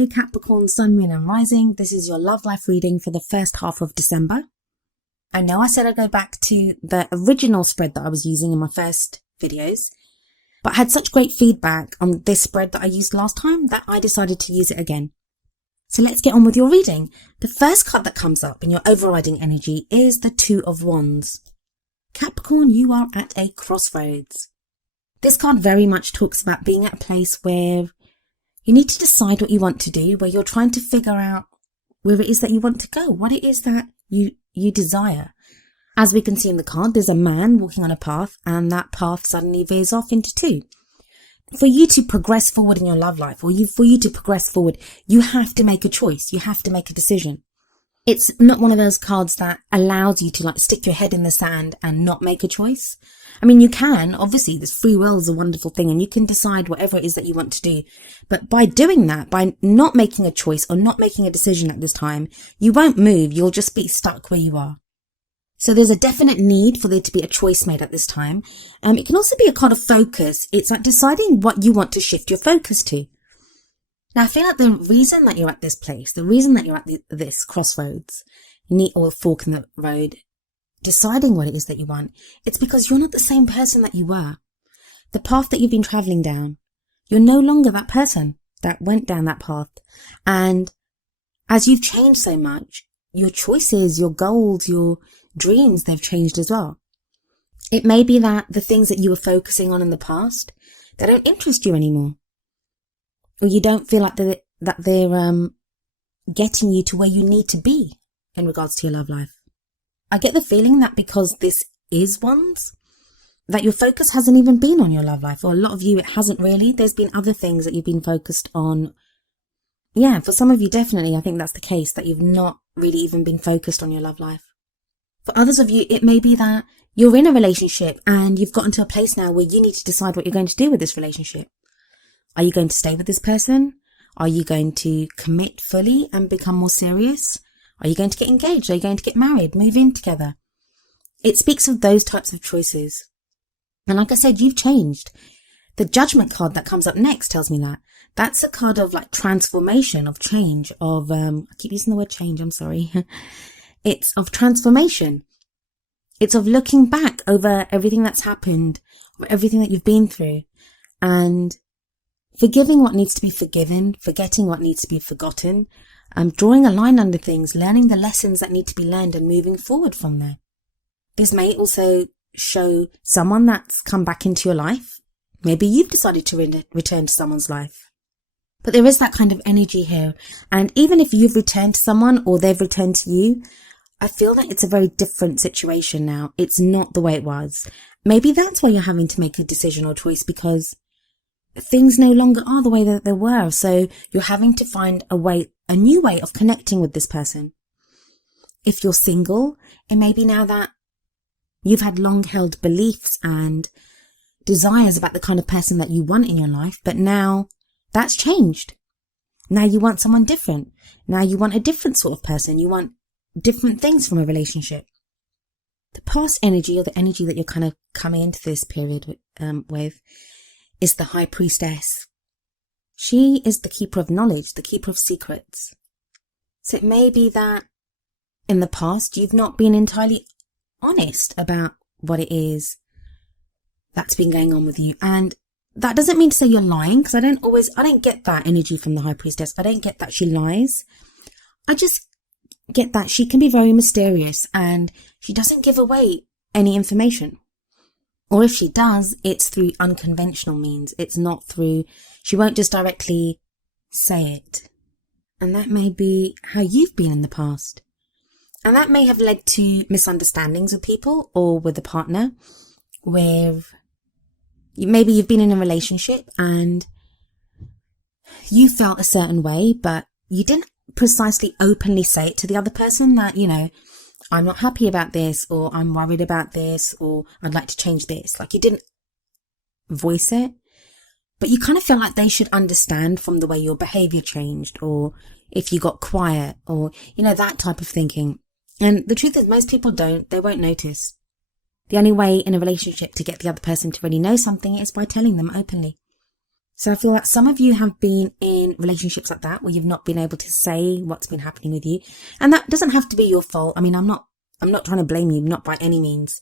Hello Capricorn, Sun, Moon and Rising. This is your love life reading for the first half of December. I know I said I'd go back to the original spread that I was using in my first videos, but I had such great feedback on this spread that I used last time that I decided to use it again. So let's get on with your reading. The first card that comes up in your overriding energy is the Two of Wands. Capricorn, you are at a crossroads. This card very much talks about being at a place where you need to decide what you want to do, where you're trying to figure out where it is that you want to go, what it is that you desire. As we can see in the card, there's a man walking on a path, and that path suddenly veers off into two. For you to progress forward in your love life, or for you to progress forward, you have to make a choice. You have to make a decision. It's not one of those cards that allows you to stick your head in the sand and not make a choice. I mean, you can, obviously, this free will is a wonderful thing and you can decide whatever it is that you want to do. But by doing that, by not making a choice or not making a decision at this time, you won't move. You'll just be stuck where you are. So there's a definite need for there to be a choice made at this time. It can also be a card of focus. It's like deciding what you want to shift your focus to. Now, I feel like the reason that you're at this place, the reason that you're at this crossroads, or fork in the road, deciding what it is that you want, it's because you're not the same person that you were. The path that you've been traveling down, you're no longer that person that went down that path. And as you've changed so much, your choices, your goals, your dreams, they've changed as well. It may be that the things that you were focusing on in the past, they don't interest you anymore. Or you don't feel like they're getting you to where you need to be in regards to your love life. I get the feeling that because this is Wands, that your focus hasn't even been on your love life. Or a lot of you, it hasn't really. There's been other things that you've been focused on. Yeah, for some of you, definitely, I think that's the case, that you've not really even been focused on your love life. For others of you, it may be that you're in a relationship and you've gotten to a place now where you need to decide what you're going to do with this relationship. Are you going to stay with this person? Are you going to commit fully and become more serious? Are you going to get engaged? Are you going to get married, move in together? It speaks of those types of choices. And like I said, you've changed. The Judgment card that comes up next tells me that. That's a card of transformation, of change, of, I keep using the word change, I'm sorry. It's of transformation. It's of looking back over everything that's happened, over everything that you've been through, and forgiving what needs to be forgiven, forgetting what needs to be forgotten, drawing a line under things, learning the lessons that need to be learned and moving forward from there. This may also show someone that's come back into your life. Maybe you've decided to return to someone's life. But there is that kind of energy here. And even if you've returned to someone or they've returned to you, I feel that it's a very different situation now. It's not the way it was. Maybe that's why you're having to make a decision or choice, because things no longer are the way that they were. So you're having to find a new way of connecting with this person. If you're single, it may be now that you've had long held beliefs and desires about the kind of person that you want in your life, but now that's changed. Now you want someone different. Now you want a different sort of person. You want different things from a relationship. The past energy, or the energy that you're kind of coming into this period with, is the High Priestess. She is the keeper of knowledge, the keeper of secrets. So it may be that in the past you've not been entirely honest about what it is that's been going on with you. And that doesn't mean to say you're lying, because I don't get that energy from the High Priestess. I don't get that she lies. I just get that she can be very mysterious and she doesn't give away any information. Or if she does, it's through unconventional means. It's not through, she won't just directly say it. And that may be how you've been in the past. And that may have led to misunderstandings with people or with a partner, where maybe you've been in a relationship and you felt a certain way, but you didn't precisely openly say it to the other person that, I'm not happy about this, or I'm worried about this, or I'd like to change this. You didn't voice it, but you kind of feel like they should understand from the way your behavior changed, or if you got quiet, or, that type of thinking. And the truth is, most people they won't notice. The only way in a relationship to get the other person to really know something is by telling them openly. So I feel that some of you have been in relationships like that where you've not been able to say what's been happening with you. And that doesn't have to be your fault. I mean, I'm not trying to blame you, not by any means.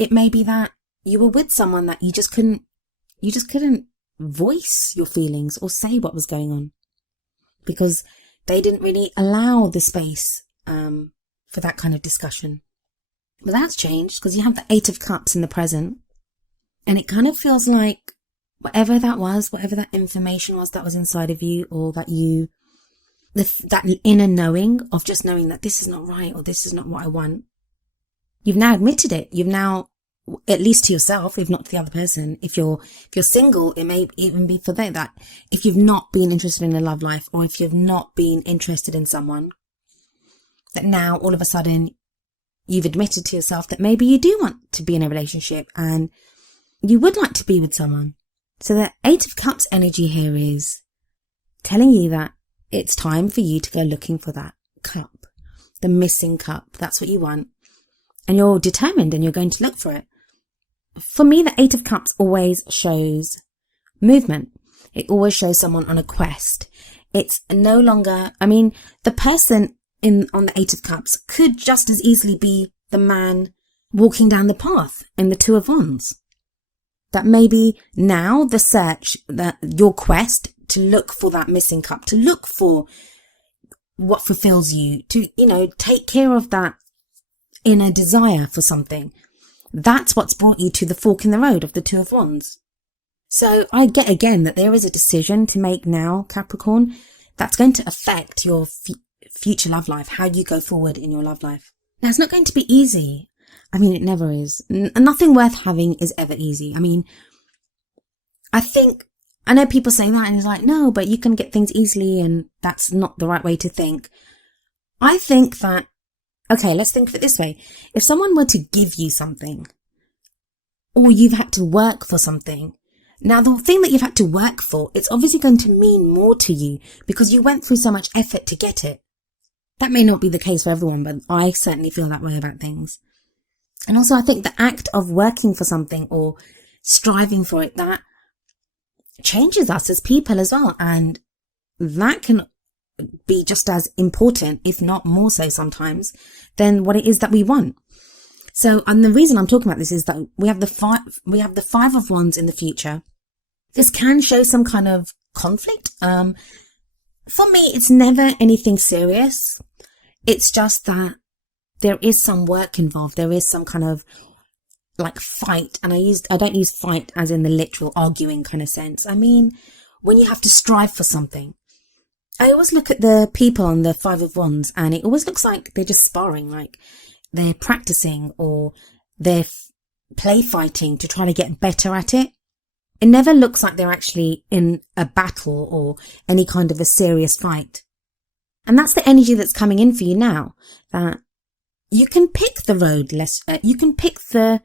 It may be that you were with someone that you just couldn't voice your feelings or say what was going on because they didn't really allow the space for that kind of discussion. But that's changed because you have the 8 of Cups in the present, and it kind of feels like whatever that was, whatever that information was that was inside of you, or that that inner knowing of just knowing that this is not right or this is not what I want, you've now admitted it. You've now, at least to yourself, if not to the other person, if you're single, it may even be for them that if you've not been interested in a love life, or if you've not been interested in someone, that now all of a sudden you've admitted to yourself that maybe you do want to be in a relationship and you would like to be with someone. So the 8 of Cups energy here is telling you that it's time for you to go looking for that cup, the missing cup. That's what you want. And you're determined and you're going to look for it. For me, the 8 of Cups always shows movement. It always shows someone on a quest. It's no longer, I mean, the person on the 8 of Cups could just as easily be the man walking down the path in the 2 of Wands. That maybe now the search, your quest to look for that missing cup, to look for what fulfills you, to, take care of that inner desire for something. That's what's brought you to the fork in the road of the 2 of Wands. So I get again that there is a decision to make now, Capricorn, that's going to affect your future love life, how you go forward in your love life. Now, it's not going to be easy. I mean, it never is. Nothing worth having is ever easy. I mean, I know people say that and it's like, no, but you can get things easily and that's not the right way to think. I think that, okay, let's think of it this way. If someone were to give you something, or you've had to work for something, now the thing that you've had to work for, it's obviously going to mean more to you because you went through so much effort to get it. That may not be the case for everyone, but I certainly feel that way about things. And also I think the act of working for something or striving for it, that changes us as people as well. And that can be just as important, if not more so sometimes, than what it is that we want. So, and the reason I'm talking about this is that we have the 5 of Wands in the future. This can show some kind of conflict. For me, it's never anything serious. It's just that there is some work involved. There is some kind of like fight. And I don't use fight as in the literal arguing kind of sense. I mean, when you have to strive for something. I always look at the people on the 5 of Wands and it always looks like they're just sparring, like they're practicing or they're play fighting to try to get better at it. It never looks like they're actually in a battle or any kind of a serious fight. And that's the energy that's coming in for you now, that you can pick the road you can pick the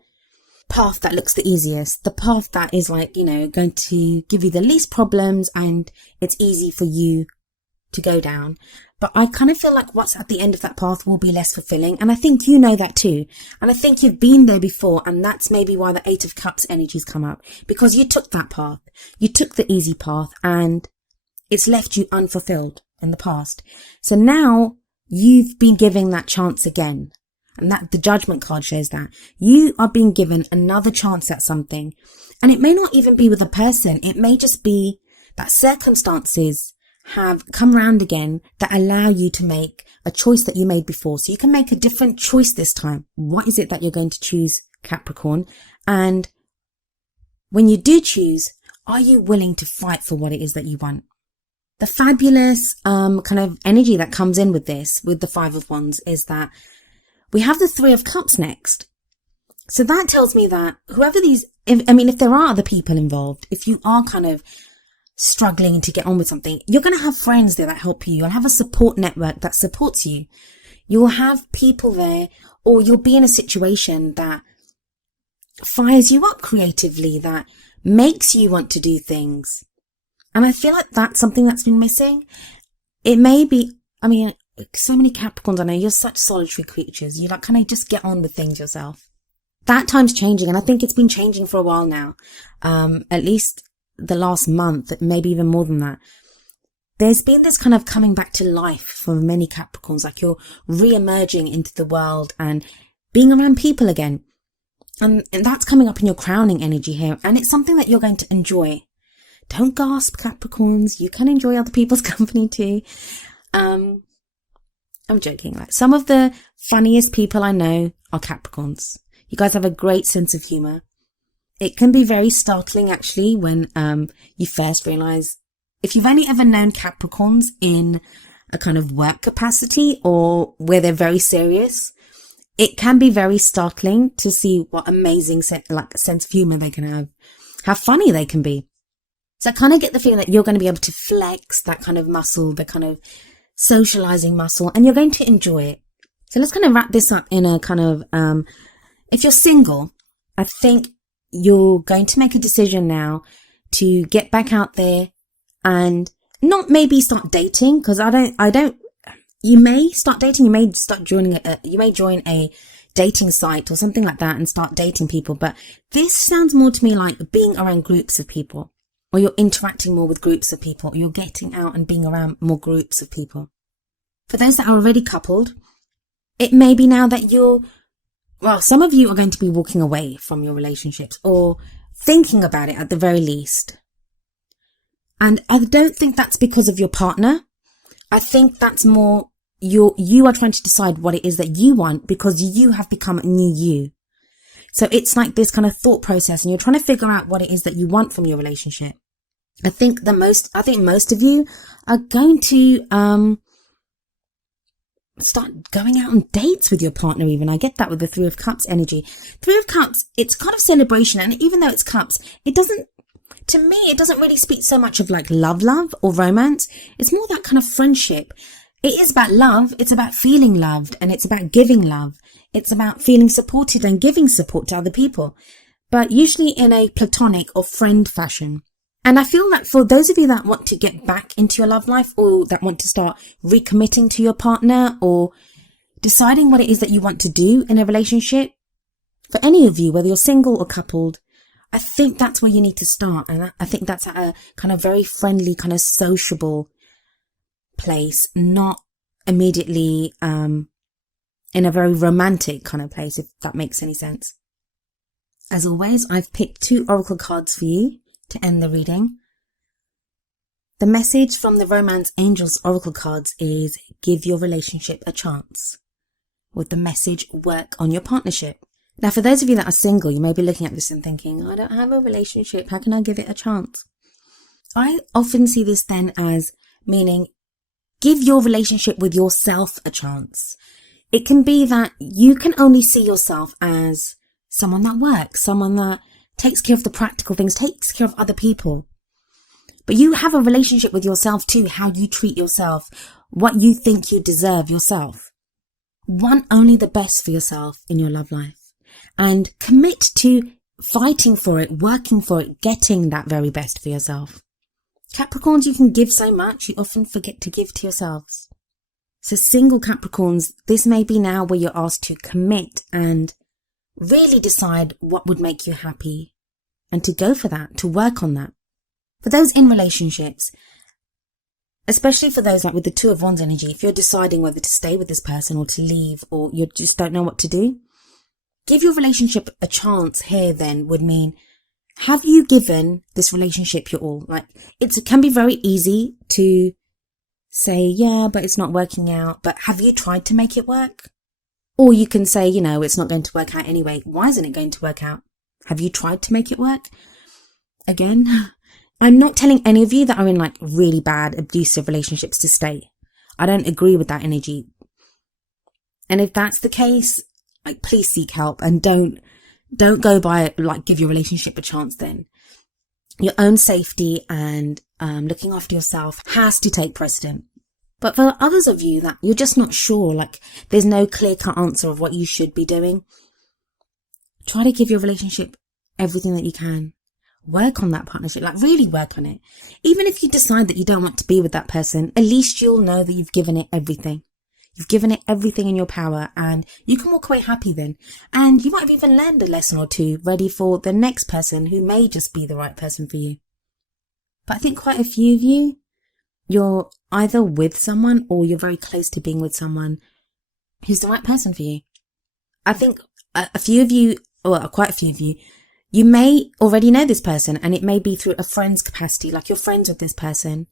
path that looks the easiest, the path that is like, going to give you the least problems and it's easy for you to go down. But I kind of feel like what's at the end of that path will be less fulfilling. And I think you know that too. And I think you've been there before. And that's maybe why the 8 of Cups energies come up, because you took that path. You took the easy path and it's left you unfulfilled in the past. So now you've been given that chance again. And that the Judgment card shows that you are being given another chance at something. And it may not even be with a person. It may just be that circumstances have come round again that allow you to make a choice that you made before. So you can make a different choice this time. What is it that you're going to choose, Capricorn? And when you do choose, are you willing to fight for what it is that you want? The fabulous kind of energy that comes in with this, with the 5 of Wands, is that we have the 3 of Cups next. So that tells me that whoever if there are other people involved, if you are kind of struggling to get on with something, you're going to have friends there that help you. You'll have a support network that supports you. You'll have people there, or you'll be in a situation that fires you up creatively, that makes you want to do things. And I feel like that's something that's been missing. It may be, so many Capricorns, I know you're such solitary creatures. You kind of just get on with things yourself. That time's changing, and I think it's been changing for a while now. At least the last month, maybe even more than that, there's been this kind of coming back to life for many Capricorns, like you're re-emerging into the world and being around people again. And that's coming up in your crowning energy here. And it's something that you're going to enjoy. Don't gasp, Capricorns. You can enjoy other people's company too. I'm joking. Like, some of the funniest people I know are Capricorns. You guys have a great sense of humor. It can be very startling, actually, when you first realize, if you've only ever known Capricorns in a kind of work capacity or where they're very serious, it can be very startling to see what amazing sense of humor they can have, how funny they can be. So I kind of get the feeling that you're going to be able to flex that kind of muscle, the kind of socializing muscle, and you're going to enjoy it. So let's kind of wrap this up in a kind of, if you're single, I think you're going to make a decision now to get back out there and not maybe start dating, because you may start dating, you may join a dating site or something like that and start dating people. But this sounds more to me like being around groups of people, or you're interacting more with groups of people, or you're getting out and being around more groups of people. For those that are already coupled, it may be now that some of you are going to be walking away from your relationships or thinking about it at the very least. And I don't think that's because of your partner. I think that's more you are trying to decide what it is that you want because you have become a new you. So it's like this kind of thought process, and you're trying to figure out what it is that you want from your relationship. I think most of you are going to start going out on dates with your partner even. I get that with the Three of Cups energy. Three of Cups, it's kind of celebration, and even though it's cups, it doesn't really speak so much of like love or romance. It's more that kind of friendship. It is about love. It's about feeling loved, and it's about giving love. It's about feeling supported and giving support to other people, but usually in a platonic or friend fashion. And I feel that for those of you that want to get back into your love life, or that want to start recommitting to your partner, or deciding what it is that you want to do in a relationship, for any of you, whether you're single or coupled, I think that's where you need to start. And I think that's at a kind of very friendly, kind of sociable place, not immediately in a very romantic kind of place, if that makes any sense. As always, I've picked 2 oracle cards for you to end the reading. The message from the Romance Angels oracle cards is give your relationship a chance, with the message work on your partnership. Now, for those of you that are single, you may be looking at this and thinking, I don't have a relationship, how can I give it a chance? I often see this then as meaning give your relationship with yourself a chance. It can be that you can only see yourself as someone that works, someone that takes care of the practical things, takes care of other people. But you have a relationship with yourself too, how you treat yourself, what you think you deserve yourself. Want only the best for yourself in your love life, and commit to fighting for it, working for it, getting that very best for yourself. Capricorns, you can give so much, you often forget to give to yourselves. So single Capricorns, this may be now where you're asked to commit and really decide what would make you happy, and to go for that, to work on that. For those in relationships, especially for those like with the Two of Wands energy, if you're deciding whether to stay with this person or to leave, or you just don't know what to do, give your relationship a chance here then would mean, have you given this relationship your all? Like, it can be very easy to say, yeah, but it's not working out. But have you tried to make it work? Or you can say, it's not going to work out anyway. Why isn't it going to work out? Have you tried to make it work? Again, I'm not telling any of you that are in like really bad abusive relationships to stay. I don't agree with that energy. And if that's the case, like, please seek help, and don't go by like give your relationship a chance then. Your own safety and looking after yourself has to take precedent. But for others of you that you're just not sure, like there's no clear-cut answer of what you should be doing, try to give your relationship everything that you can. Work on that partnership, like really work on it. Even if you decide that you don't want to be with that person, at least you'll know that you've given it everything. You've given it everything in your power, and you can walk away happy then. And you might have even learned a lesson or two, ready for the next person who may just be the right person for you. But I think quite a few of you, you're either with someone or you're very close to being with someone who's the right person for you. I think a few of you, well, quite a few of you, you may already know this person, and it may be through a friend's capacity, like you're friends with this person.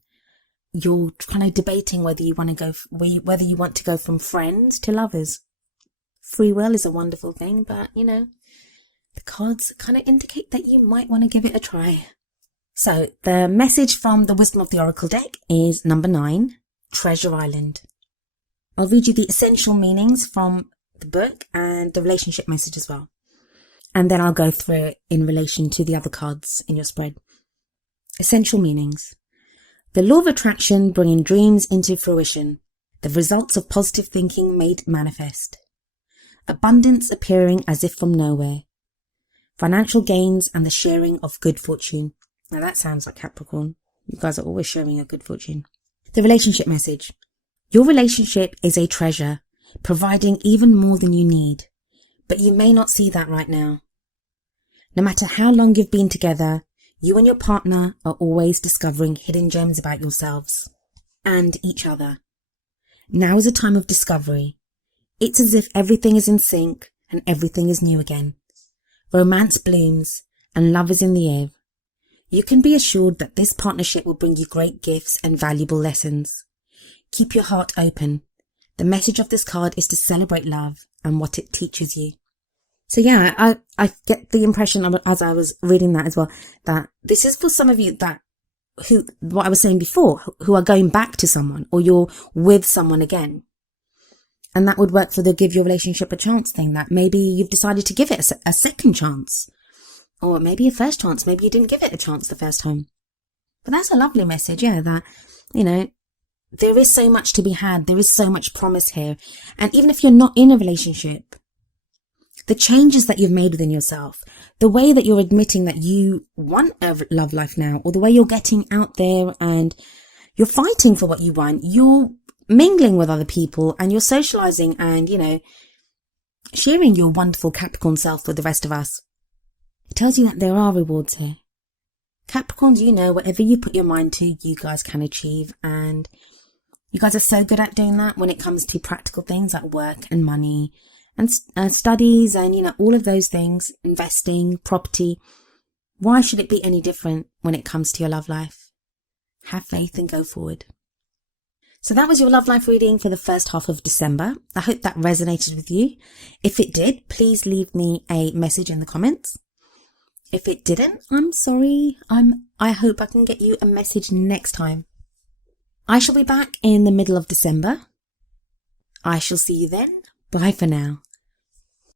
You're kind of debating whether you want to go from friends to lovers. Free will is a wonderful thing, but the cards kind of indicate that you might want to give it a try. So the message from the Wisdom of the Oracle deck is number 9, Treasure Island. I'll read you the essential meanings from the book and the relationship message as well. And then I'll go through it in relation to the other cards in your spread. Essential meanings. The law of attraction bringing dreams into fruition. The results of positive thinking made manifest. Abundance appearing as if from nowhere. Financial gains and the sharing of good fortune. Now that sounds like Capricorn. You guys are always sharing your good fortune. The relationship message. Your relationship is a treasure, providing even more than you need. But you may not see that right now. No matter how long you've been together, you and your partner are always discovering hidden gems about yourselves and each other. Now is a time of discovery. It's as if everything is in sync and everything is new again. Romance blooms and love is in the air. You can be assured that this partnership will bring you great gifts and valuable lessons. Keep your heart open. The message of this card is to celebrate love and what it teaches you. So yeah, I get the impression as I was reading that as well, that this is for some of you what I was saying before, who are going back to someone, or you're with someone again. And that would work for the give your relationship a chance thing, that maybe you've decided to give it a second chance, or maybe a first chance. Maybe you didn't give it a chance the first time. But that's a lovely message, yeah, that, there is so much to be had. There is so much promise here. And even if you're not in a relationship, the changes that you've made within yourself, the way that you're admitting that you want a love life now, or the way you're getting out there and you're fighting for what you want, you're mingling with other people and you're socializing and, sharing your wonderful Capricorn self with the rest of us. It tells you that there are rewards here. Capricorns, whatever you put your mind to, you guys can achieve. And you guys are so good at doing that when it comes to practical things like work and money and studies and, all of those things, investing, property. Why should it be any different when it comes to your love life? Have faith and go forward. So that was your love life reading for the first half of December. I hope that resonated with you. If it did, please leave me a message in the comments. If it didn't, I'm sorry. I hope I can get you a message next time. I shall be back in the middle of December. I shall see you then. Bye for now.